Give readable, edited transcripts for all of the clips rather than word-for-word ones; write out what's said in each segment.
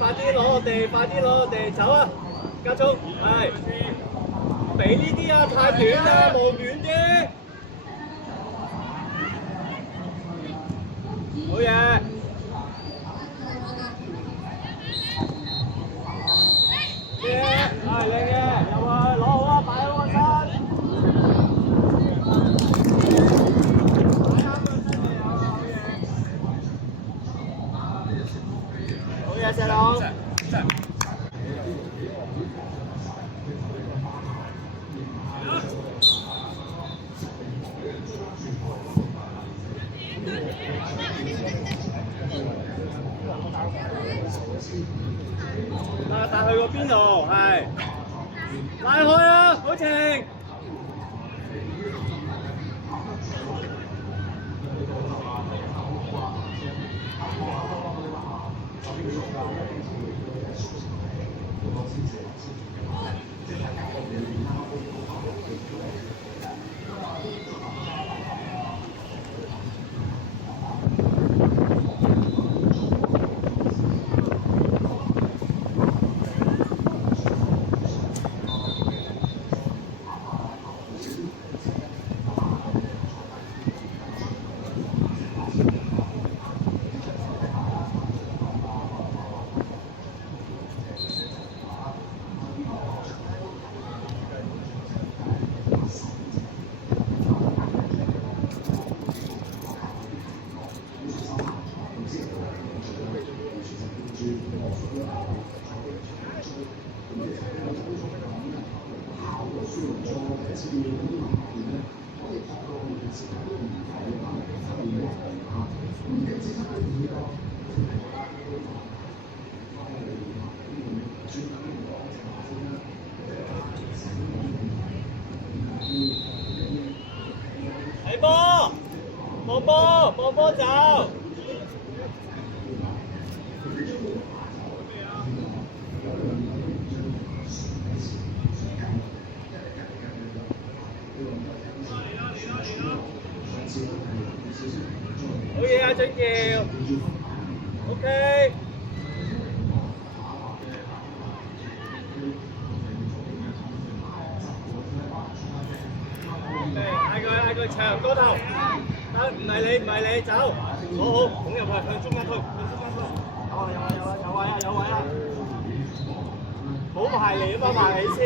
快啲攞地，快啲攞地，走啊！加速，係。俾呢啲啊，太短啦，望遠啲。好嘢。嘢，係靚嘅，入去攞好啊，擺好個身。好嘢，細佬。帶去個邊度？係拉開啊，好靜。睇波，望波，望波走。好嘢啊，俊傑 ，OK。嗌佢長多頭，得唔係你走，好，拱入去，向中間推，有位啊！冇埋嚟啊嘛，埋你先。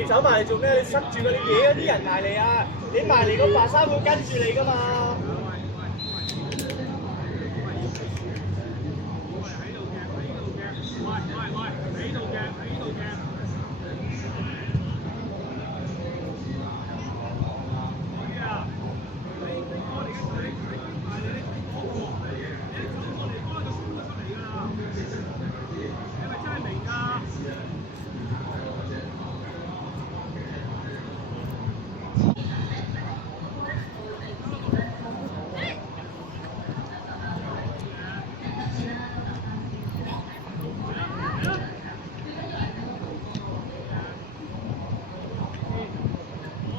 你走埋嚟做咩？你塞住嗰啲嘢，嗰啲人埋嚟啊！你埋嚟個白衫會跟住你噶嘛。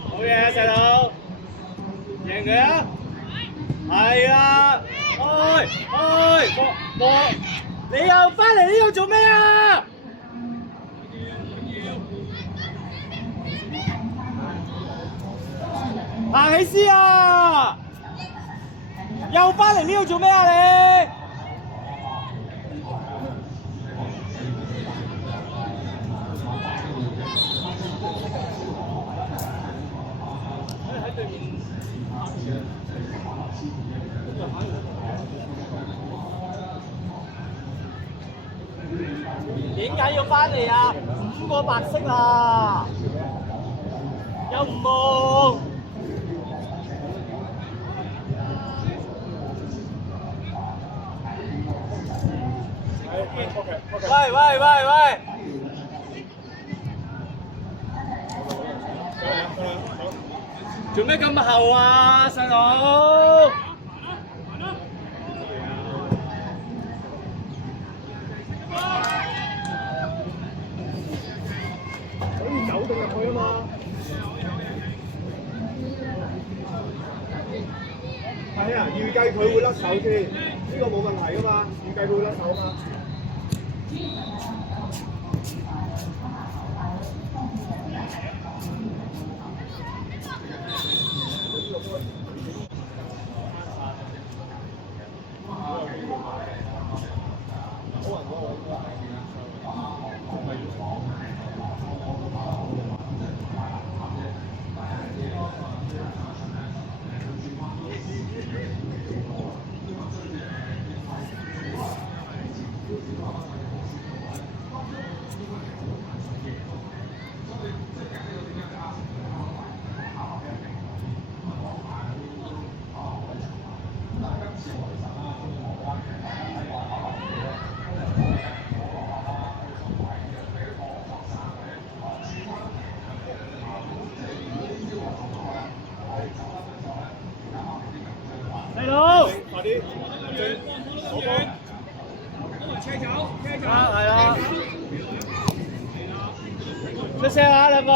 好嘢，細佬，贏佢啊！係啊，開，你又翻嚟呢度做咩啊？行起先啊！又翻嚟呢度做咩啊你？喺對面。點解要翻嚟啊？5個白色啦，又唔望。喂！做咩咁後啊，細佬？可以走到入去啊嘛。係啊，預計佢會甩手先。呢個冇問題噶嘛，預計佢會甩手嘛。細佬，快啲，攞波。車走，係啦，出聲啊兩個！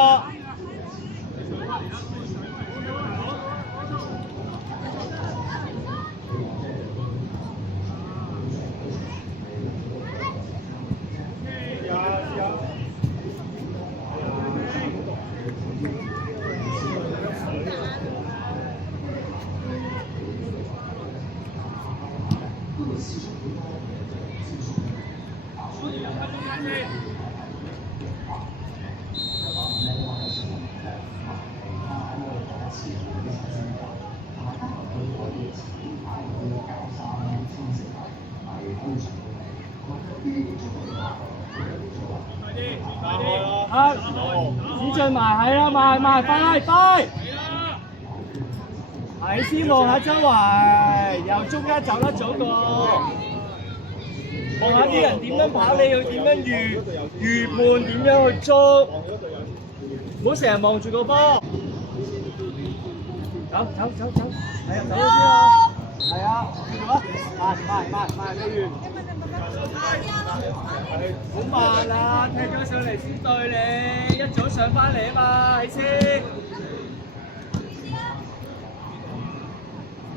子俊埋係啦，埋快！係先望下周圍，由中間走得早個，望下啲人點樣跑，你要點樣預判，點樣去捉，唔好成日望住個波。走，係啊，走咗先啊，係啊，繼續啊，慢，你完。好慢啊！踢咗上嚟先對你，一早上翻嚟啊嘛，起先。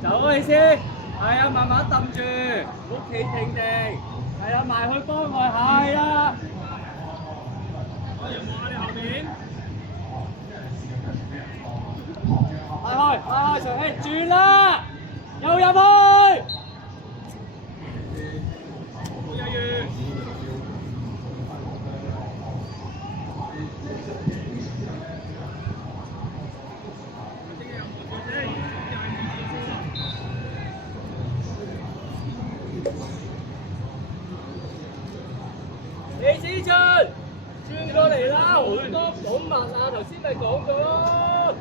走啊，起先。係啊，慢慢揼住，唔好企定定。係啊，埋去幫外，係啊。我又望下你後面。開，上氣轉啦，又入去。李子俊，轉過嚟啦，好多保密啊！頭先咪講咗咯。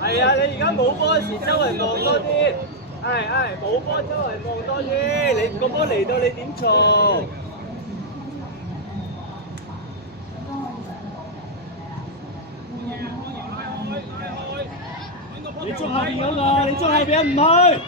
係啊，你而家冇波時，周圍望多啲。係，冇波周圍望多啲。你個波嚟到，你點做？你捉下邊嗰個，你捉下邊唔去。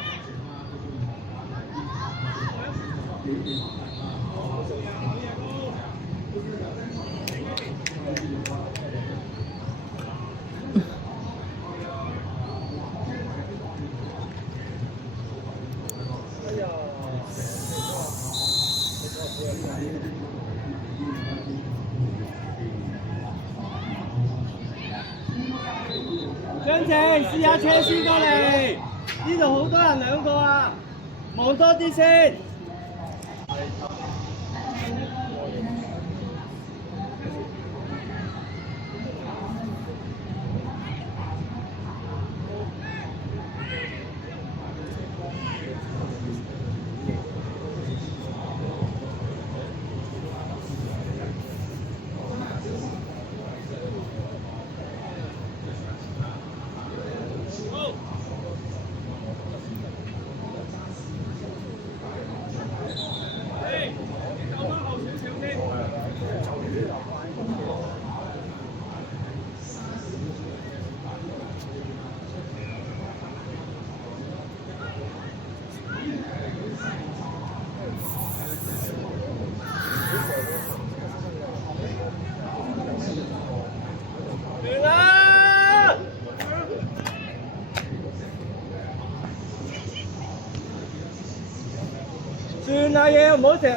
張晴，試下車先過嚟，呢度好多人兩個啊，望多啲先。好成。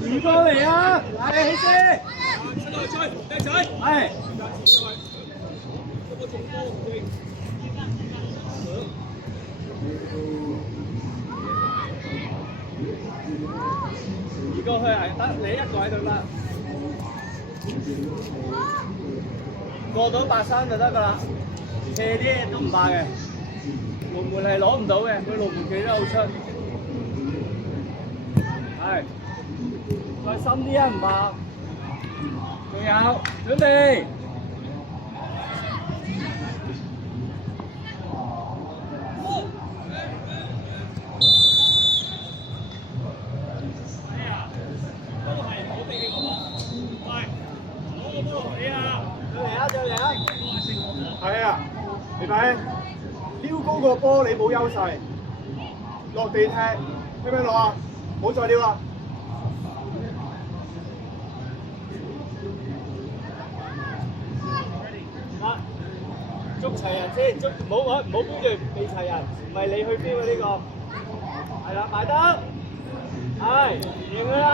移過嚟啊！係起先。出到去吹，靚仔。係。移過去係得你一個喺度啦。過到83就得㗎啦，斜啲都唔怕嘅。龍門係攞唔到嘅，佢龍門企得好出。係。再深啲啊，唔怕。仲有，準備。係啊，你睇，撩高個波你冇優勢，落地踢，聽唔聽到啊？冇再撩啦。捉齊人先，捉唔好標住未齊人，唔係你去標啊呢個。係啦，埋得，係贏佢啦。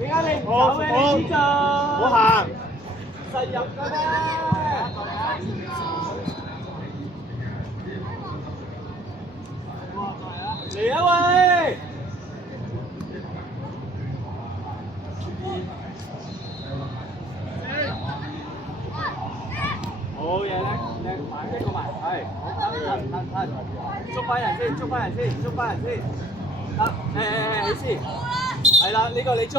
點解你唔走嘅？你知咋？唔好行，實入㗎咩？嚟啊喂！好嘢，叻埋一個埋，係，吞，捉翻人先，捉翻人先，得，起先，係啦，呢個你捉，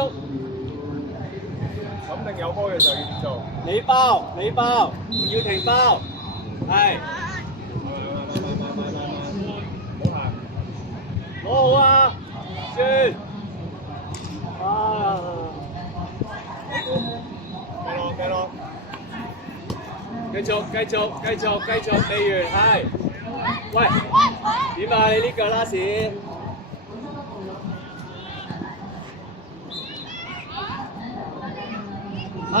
肯定有波嘅就要做，你包，要停包，係，唔好行，攞好啊，轉，啊，計咯。繼續，未完，係。喂，點啊？你呢個拉線？係。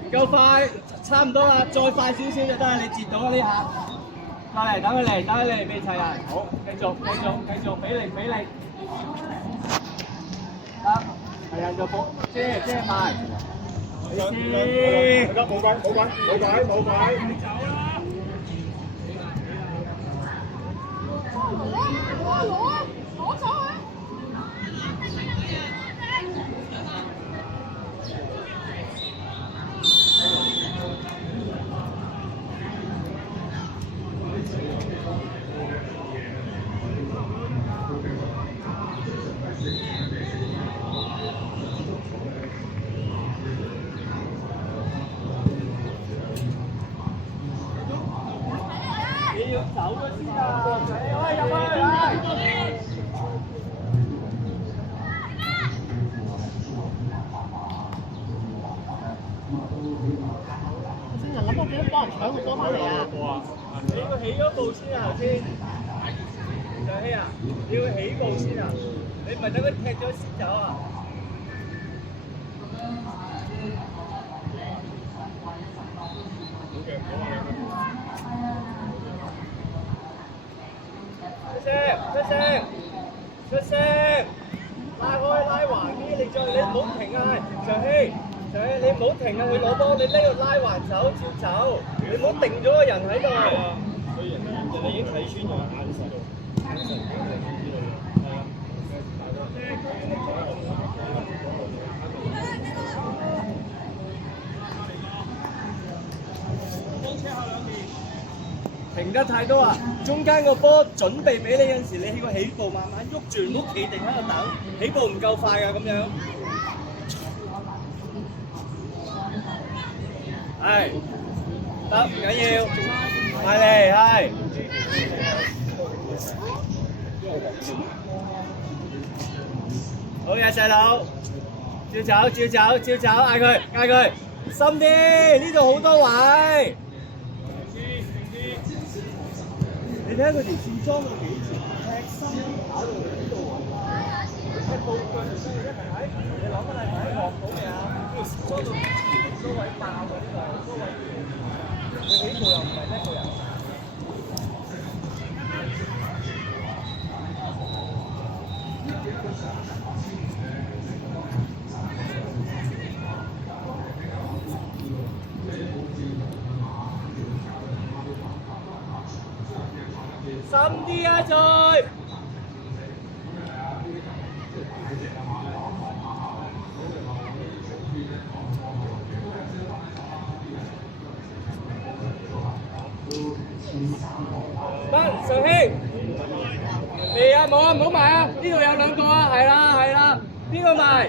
唔夠快，差唔多啦，再快少少就得啦，你截到啦呢下。等佢嚟，未齊人。好，繼續，俾力。得。係啊，就補遮埋。得，冇鬼。攞咗佢。你要走咗先啊！入去！先人諗我點樣幫人搶個波翻嚟啊！你要起咗步先啊，頭先。上希啊，你要起步先啊！你唔係等佢踢咗先走啊！出聲！拉開拉橫啲，你唔好停啊！上希，你唔好停啊！佢攞波，你呢度拉橫走，照走，你唔好定咗個人喺度。所以人哋已經睇穿咗眼神度，眼神已經知道係啊。停得太多啊！中間個波準備俾你，有陣時你起個起步慢慢喐住，唔好企定喺度等，起步唔夠快㗎咁樣。係，得唔緊要，埋嚟係。好嘢細佬，照走，嗌佢，深啲，呢度好多位。你睇下佢條線裝到幾前，踢深跑到嚟呢度喎。踢步腳就真係一齊睇，你諗翻係咪學到未啊？裝到幾前，高位爆嘅呢度，高位佢起步又唔係叻個人。深啲啊，再！得，上興，嚟啊，冇啊，唔好埋啊！呢度有兩個啊，係啦，邊個埋？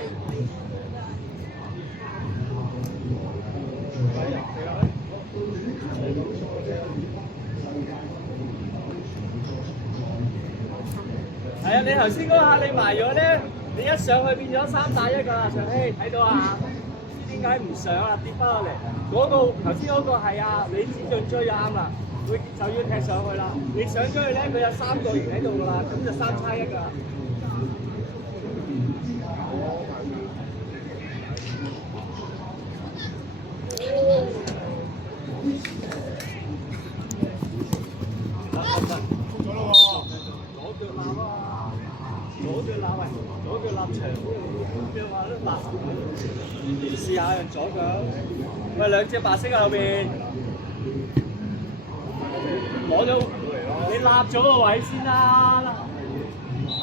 係啊，你頭先嗰下你埋咗咧，你一上去變咗3打1㗎啦，上希睇到啊？唔知點解唔上啊？跌翻落嚟。嗰個頭先嗰個係啊，李子俊追就啱啦，佢就要踢上去啦。你上咗去咧，佢有3個人喺度㗎啦，咁就3差1㗎啦。左腳立喂，左腳立長，咁樣話都立。試下用左腳。喂，兩隻白色喺後邊，攞咗，你立咗個位先啦。係，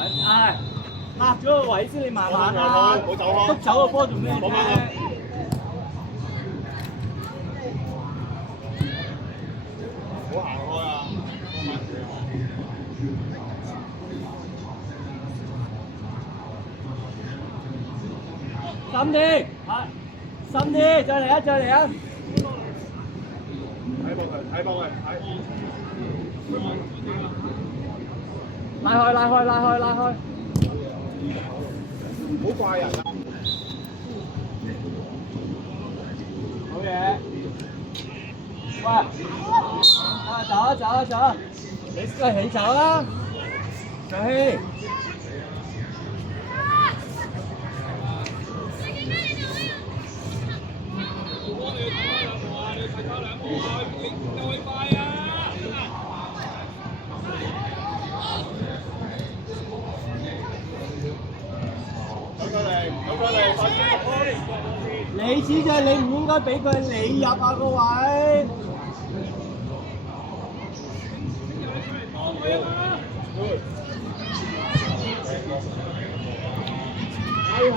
立咗個位先，你慢慢啦。督走個波做咩啫？唔好行開啊！深啲，深啲，再嚟啊！睇波佢，拉開，唔好怪人啊！好嘢。喂，走，你起走啦，上希。你指啫，你唔應該俾佢你入啊個位。哎呀！